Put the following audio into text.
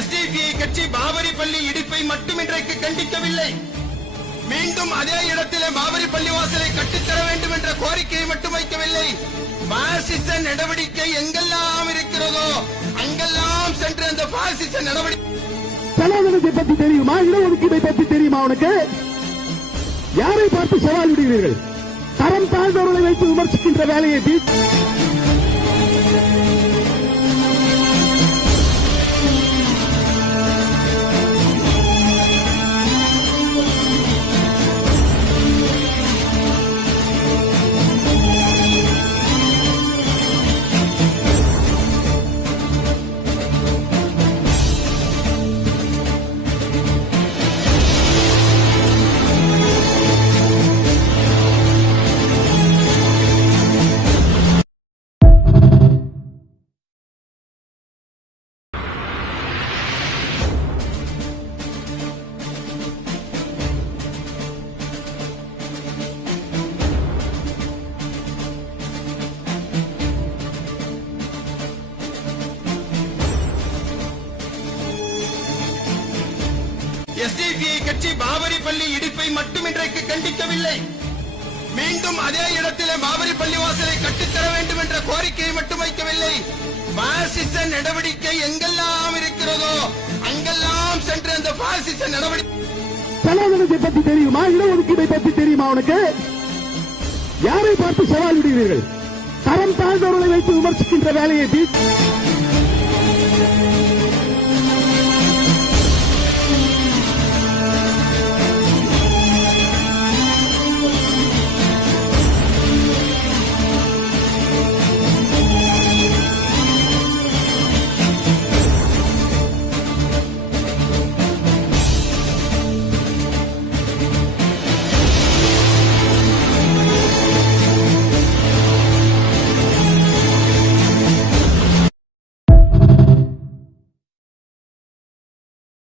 SDPI கட்சி பாபரி பள்ளி இடிப்பை மட்டும் இன்றைக்கு கண்டிக்கவில்லை. மீண்டும் அதே இடத்திலே பாபரி பள்ளிவாசலை கட்டித்தர வேண்டும் என்ற கோரிக்கையை மட்டும் வைக்கவில்லை. பாசிச நடவடிக்கை எங்கெல்லாம் இருக்கிறதோ அங்கெல்லாம் சென்று அந்த பாசிச நடவடிக்கை சனாதனத்தை பற்றி தெரியுமா? இடஒதுக்கீட்டை பற்றி தெரியுமா? உனக்கு யாரை பார்த்து சவால் விடுகிறீர்கள்? தரம் தாழ்ந்தவர்களை வைத்து விமர்சிக்கின்ற வேலையை எஸ்டிபிஐ கட்சி பாபரி பள்ளி இடிப்பை மட்டும் இன்றைக்கு கண்டிக்கவில்லை. மீண்டும் அதே இடத்திலே பாபரி பள்ளிவாசலை கட்டித்தர வேண்டும் என்ற கோரிக்கையை மட்டும் வைக்கவில்லை. பாசிச நடவடிக்கை எங்கெல்லாம் இருக்கிறதோ அங்கெல்லாம் சென்று அந்த பாசிச நடவடிக்கை சனாதனத்தை பற்றி தெரியுமா? இடஒதுக்கீட்டை பற்றி தெரியுமா? உனக்கு யாரை பார்த்து சவால் விடுகிறீர்கள்? தரம் தாழ்ந்தவர்களை வைத்து விமர்சிக்கின்ற வேலையை